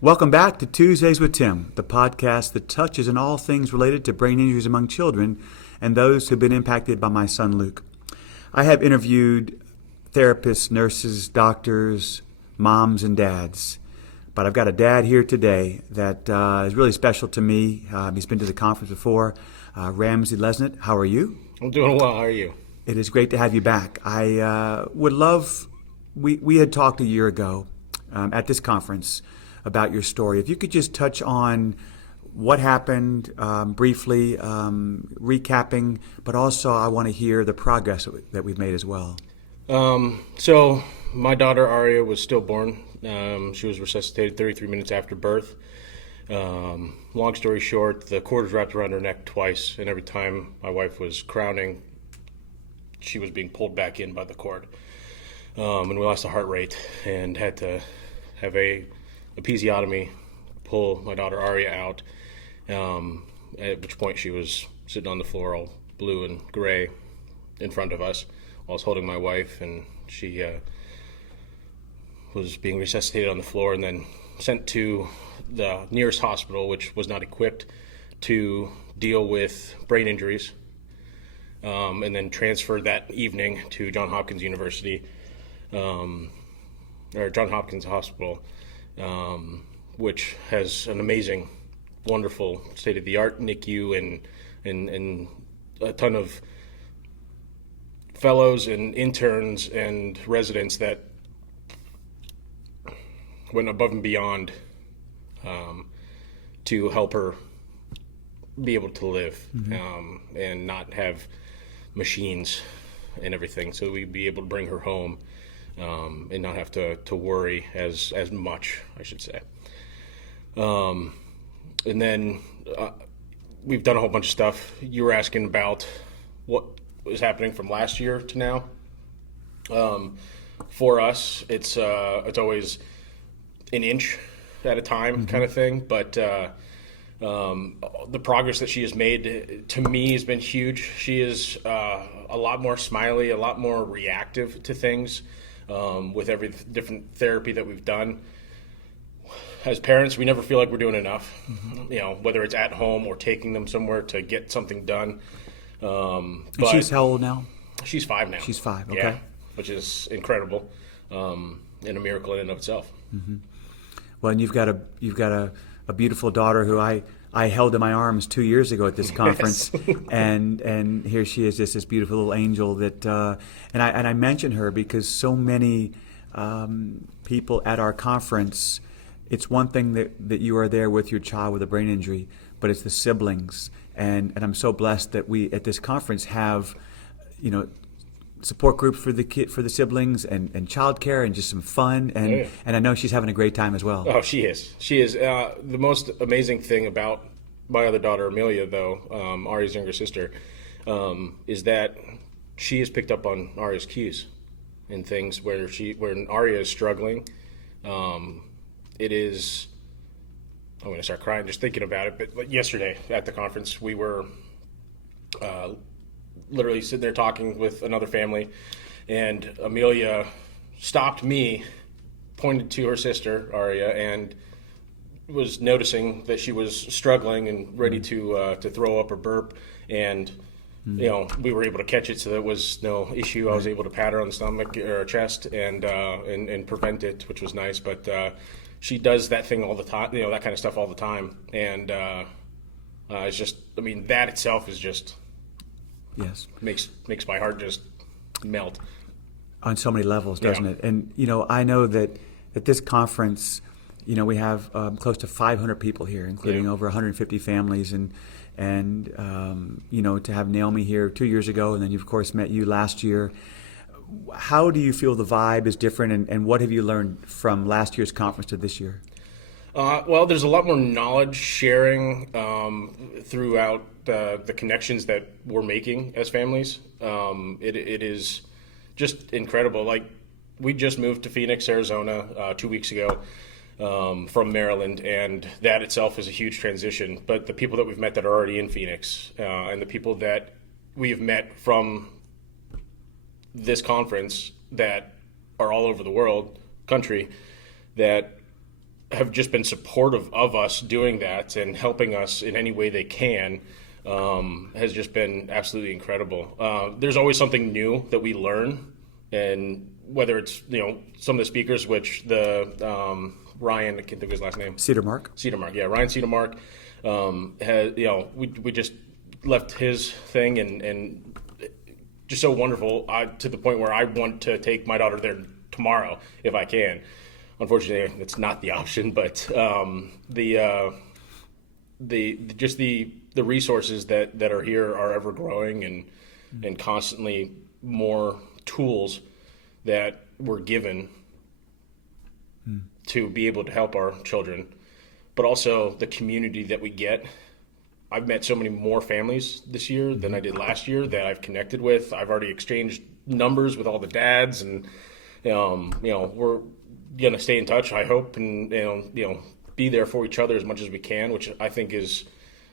Welcome back to Tuesdays with Tim, the podcast that touches on all things related to brain injuries among children and those who've been impacted by my son Luke. I have interviewed therapists, nurses, doctors, moms, and dads. But I've got a dad here today that is really special to me. He's been to the conference before. Ramsey Lesnett, how are you? I'm doing well. How are you? It is great to have you back. I would love, we had talked a year ago at this conference about your story. If you could just touch on what happened briefly, recapping, but also I want to hear the progress that we've made as well. So my daughter Arya was stillborn. She was resuscitated 33 minutes after birth. Long story short, the cord was wrapped around her neck twice, and every time my wife was crowning, she was being pulled back in by the cord. And we lost the heart rate and had to have a episiotomy, pull my daughter Arya out, at which point she was sitting on the floor all blue and gray in front of us while I was holding my wife, and she was being resuscitated on the floor and then sent to the nearest hospital, which was not equipped to deal with brain injuries, and then transferred that evening to Johns Hopkins University, or Johns Hopkins Hospital, which has an amazing, wonderful, state-of-the-art NICU and a ton of fellows and interns and residents that went above and beyond to help her be able to live, and not have machines and everything, so we'd be able to bring her home and not have to worry as much, I should say. And then we've done a whole bunch of stuff. You were asking about what was happening from last year to now. For us, it's always an inch at a time kind of thing, but the progress that she has made to me has been huge. She is a lot more smiley, a lot more reactive to things, with every different therapy that we've done. As parents, we never feel like we're doing enough, whether it's at home or taking them somewhere to get something done. And she's how old now? She's 5 now. She's 5, okay. Yeah, which is incredible, and a miracle in and of itself. Mm-hmm. Well, and you've got a beautiful daughter who I held in my arms 2 years ago at this conference, Yes. and here she is, just this beautiful little angel that, and I mention her because so many people at our conference, it's one thing that you are there with your child with a brain injury, but it's the siblings, and I'm so blessed that we at this conference have, support groups for the siblings and childcare and just some fun, and I know she's having a great time as well. Oh, she is. The most amazing thing about my other daughter Amelia, though, Arya's younger sister, is that she has picked up on Arya's cues and things when Arya is struggling. It is. I'm going to start crying just thinking about it. But yesterday at the conference, we were literally sitting there talking with another family, and Amelia stopped me, pointed to her sister Arya, and was noticing that she was struggling and ready to throw up or burp, and we were able to catch it, so there was no issue. I was able to pat her on the stomach or chest and prevent it, which was nice. But she does that thing all the time, that kind of stuff all the time, and it's just, that itself is just. Yes, makes my heart just melt on so many levels, doesn't it? And I know that at this conference, we have close to 500 people here, including over 150 families, and to have Naomi here 2 years ago, and then you of course met you last year. How do you feel the vibe is different, and what have you learned from last year's conference to this year? Well, there's a lot more knowledge sharing throughout the connections that we're making as families. It is just incredible. Like, we just moved to Phoenix, Arizona 2 weeks ago from Maryland, and that itself is a huge transition. But the people that we've met that are already in Phoenix, and the people that we've met from this conference that are all over the country, that have just been supportive of us doing that and helping us in any way they can has just been absolutely incredible. There's always something new that we learn, and whether it's some of the speakers, which the Ryan, I can't think of his last name. Cedarmark, Yeah, Ryan Cedarmark has we just left his thing and just so wonderful to the point where I want to take my daughter there tomorrow if I can. Unfortunately, it's not the option, but the resources that are here are ever growing and constantly more tools that we're given to be able to help our children, but also the community that we get. I've met so many more families this year than I did last year that I've connected with. I've already exchanged numbers with all the dads, and we're gonna stay in touch, I hope, and be there for each other as much as we can, which I think is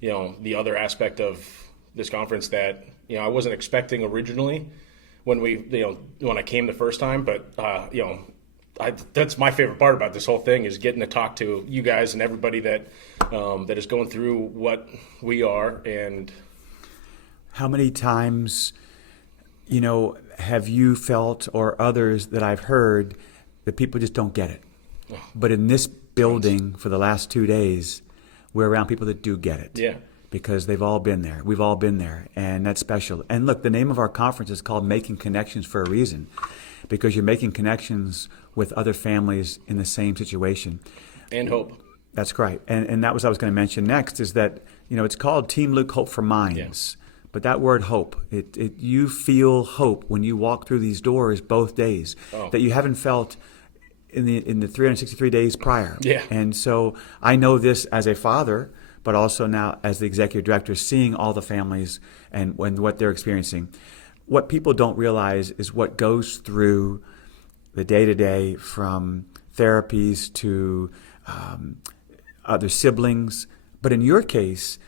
the other aspect of this conference that I wasn't expecting originally when I came the first time, but that's my favorite part about this whole thing, is getting to talk to you guys and everybody that is going through what we are. And how many times have you felt, or others that I've heard, that people just don't get it? But in this building for the last 2 days, we're around people that do get it. Yeah. Because they've all been there. We've all been there, and that's special. And look, the name of our conference is called Making Connections for a reason, because you're making connections with other families in the same situation. And hope. That's right. And that was what I was going to mention next, is that, it's called Team Luke Hope for Minds. Yeah. But that word hope, you feel hope when you walk through these doors both days that you haven't felt in the 363 days prior. Yeah. And so I know this as a father, but also now as the executive director, seeing all the families and what they're experiencing. What people don't realize is what goes through the day-to-day, from therapies to other siblings. But in your case,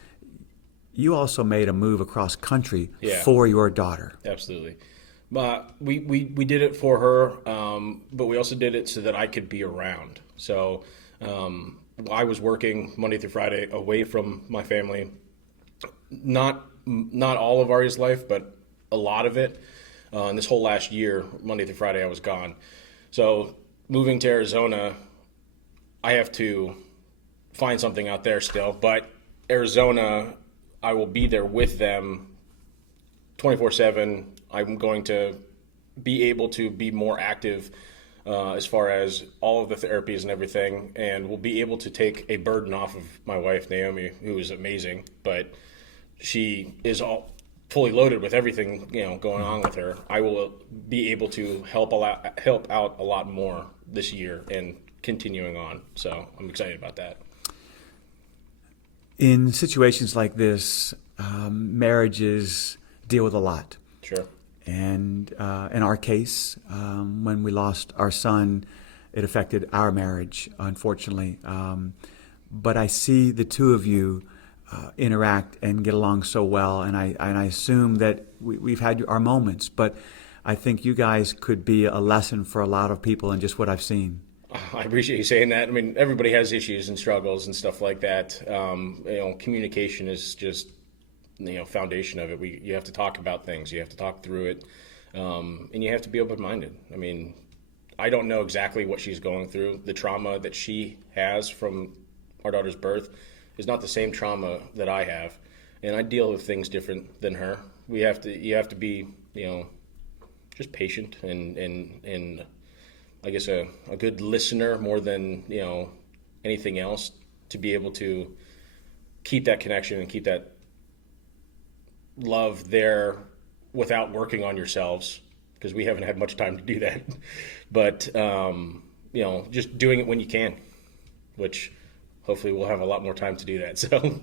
you also made a move across country for your daughter. Absolutely. We did it for her, but we also did it so that I could be around. So I was working Monday through Friday away from my family. Not all of Arya's life, but a lot of it. And this whole last year, Monday through Friday, I was gone. So moving to Arizona, I have to find something out there still. But Arizona, I will be there with them 24/7. I'm going to be able to be more active as far as all of the therapies and everything, and we'll be able to take a burden off of my wife, Naomi, who is amazing, but she is all fully loaded with everything going on with her. I will be able to help out a lot more this year and continuing on. So I'm excited about that. In situations like this, marriages deal with a lot. Sure. And in our case, when we lost our son, it affected our marriage, unfortunately. But I see the two of you interact and get along so well, and I assume that we've had our moments, but I think you guys could be a lesson for a lot of people in just what I've seen. I appreciate you saying that. I mean, everybody has issues and struggles and stuff like that. Communication is just foundation of it. You have to talk about things. You have to talk through it, and you have to be open-minded. I mean, I don't know exactly what she's going through. The trauma that she has from our daughter's birth is not the same trauma that I have, and I deal with things different than her. You have to be, just patient and I guess a good listener more than anything else, to be able to keep that connection and keep that love there without working on yourselves, because we haven't had much time to do that. But just doing it when you can, which hopefully we'll have a lot more time to do that. So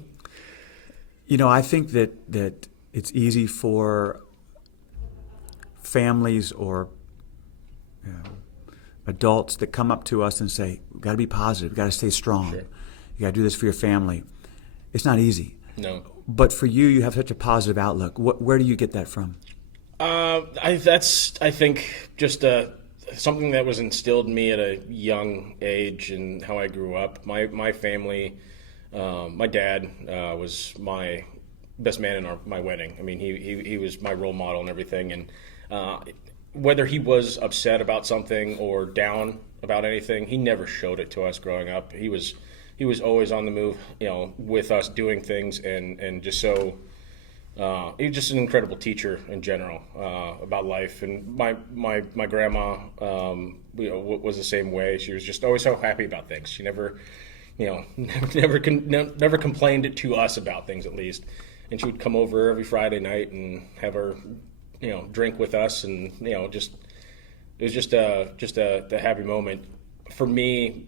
I think that it's easy for families or adults that come up to us and say, we've got to be positive, we've got to stay strong. Sure. You got to do this for your family. It's not easy. No. But for you have such a positive outlook. Where do you get that from? I think just a something that was instilled in me at a young age and how I grew up. My family, my dad was my best man in my wedding. I mean, he was my role model and everything. And whether he was upset about something or down about anything, he never showed it to us growing up. He was always on the move, with us doing things, and just so. He was just an incredible teacher in general about life, and my grandma was the same way. She was just always so happy about things. She never, never complained to us about things, at least. And she would come over every Friday night and have her, drink with us, and just it was just a happy moment for me.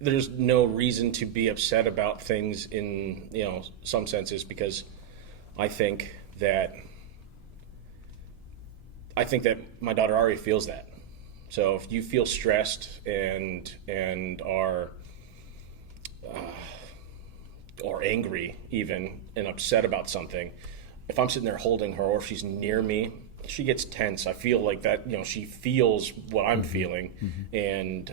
There's no reason to be upset about things in some senses, because I think that my daughter Arya feels that. So if you feel stressed and are or angry even and upset about something, if I'm sitting there holding her or if she's near me, she gets tense. I feel like that, she feels what I'm feeling. And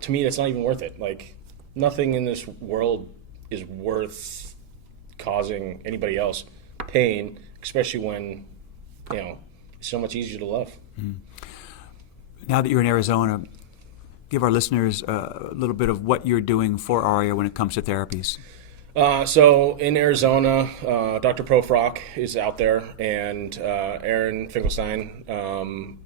to me, that's not even worth it. Like, nothing in this world is worth causing anybody else pain, especially when it's so much easier to love. Now that you're in Arizona, give our listeners a little bit of what you're doing for Arya when it comes to therapies. So in Arizona, Dr. Profrock is out there, and Aaron Finkelstein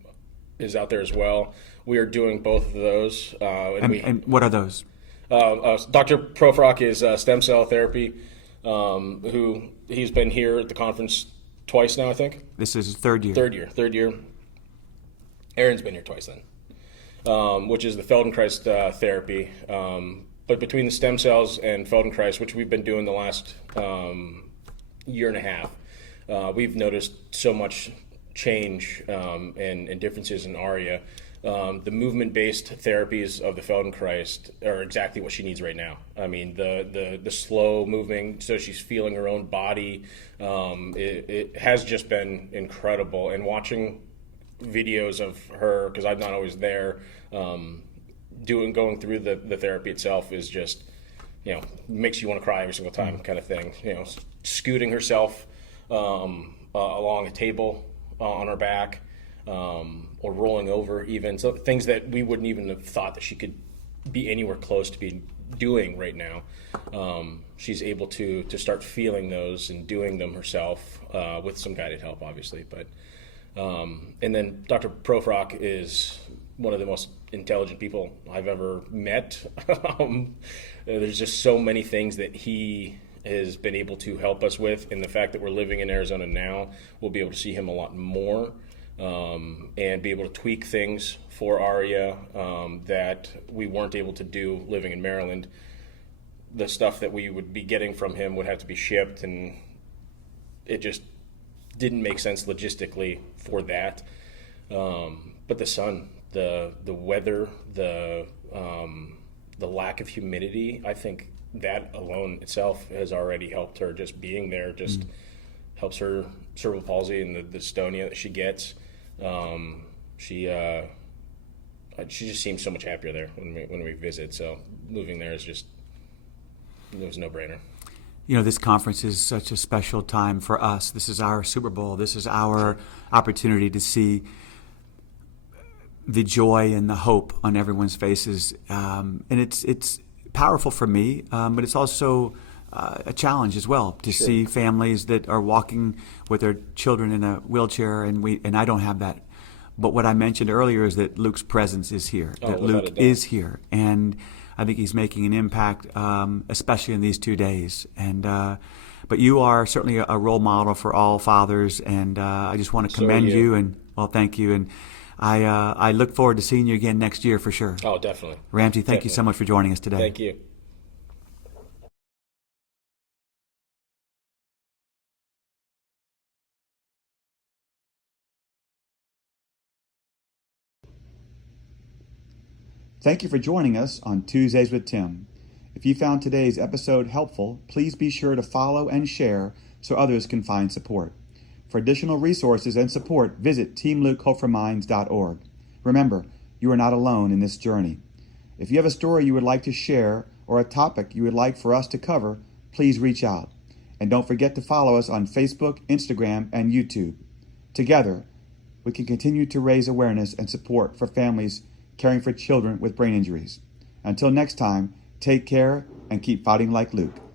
is out there as well. We are doing both of those. And what are those? Dr. Profrock is stem cell therapy, who he's been here at the conference twice now, I think. This is his third year. Third year. Aaron's been here twice then, which is the Feldenkrais therapy. But between the stem cells and Feldenkrais, which we've been doing the last year and a half, we've noticed so much change and differences in Arya. The movement-based therapies of the Feldenkrais are exactly what she needs right now. I mean, the slow moving, so she's feeling her own body. It has just been incredible. And watching videos of her, because I'm not always there, going through the therapy itself is just, makes you want to cry every single time, kind of thing. Scooting herself along a table on her back. Or rolling over even. So things that we wouldn't even have thought that she could be anywhere close to be doing right now. She's able to start feeling those and doing them herself with some guided help, obviously. But and then Dr. Profrock is one of the most intelligent people I've ever met. There's just so many things that he has been able to help us with, and the fact that we're living in Arizona now, we'll be able to see him a lot more. And be able to tweak things for Arya that we weren't able to do living in Maryland. The stuff that we would be getting from him would have to be shipped, and it just didn't make sense logistically for that. But the sun, the weather, the lack of humidity, I think that alone itself has already helped her. Just being there just helps her cerebral palsy and the dystonia that she gets. She just seems so much happier there when we visit. So moving there it was a no-brainer. This conference is such a special time for us. This is our Super Bowl. This is our opportunity to see the joy and the hope on everyone's faces. And it's powerful for me, but it's also a challenge as well to see families that are walking with their children in a wheelchair, and I don't have that. But what I mentioned earlier is that Luke's presence is here. That Luke is here, and I think he's making an impact, especially in these 2 days. And but you are certainly a role model for all fathers, and I just want to commend you. And thank you. And I look forward to seeing you again next year for sure. Oh, definitely. Ramsey, thank you so much for joining us today. Thank you. Thank you for joining us on Tuesdays with Tim. If you found today's episode helpful, please be sure to follow and share so others can find support. For additional resources and support, visit teamlukehopeforminds.org. Remember, you are not alone in this journey. If you have a story you would like to share or a topic you would like for us to cover, please reach out. And don't forget to follow us on Facebook, Instagram, and YouTube. Together, we can continue to raise awareness and support for families caring for children with brain injuries. Until next time, take care and keep fighting like Luke.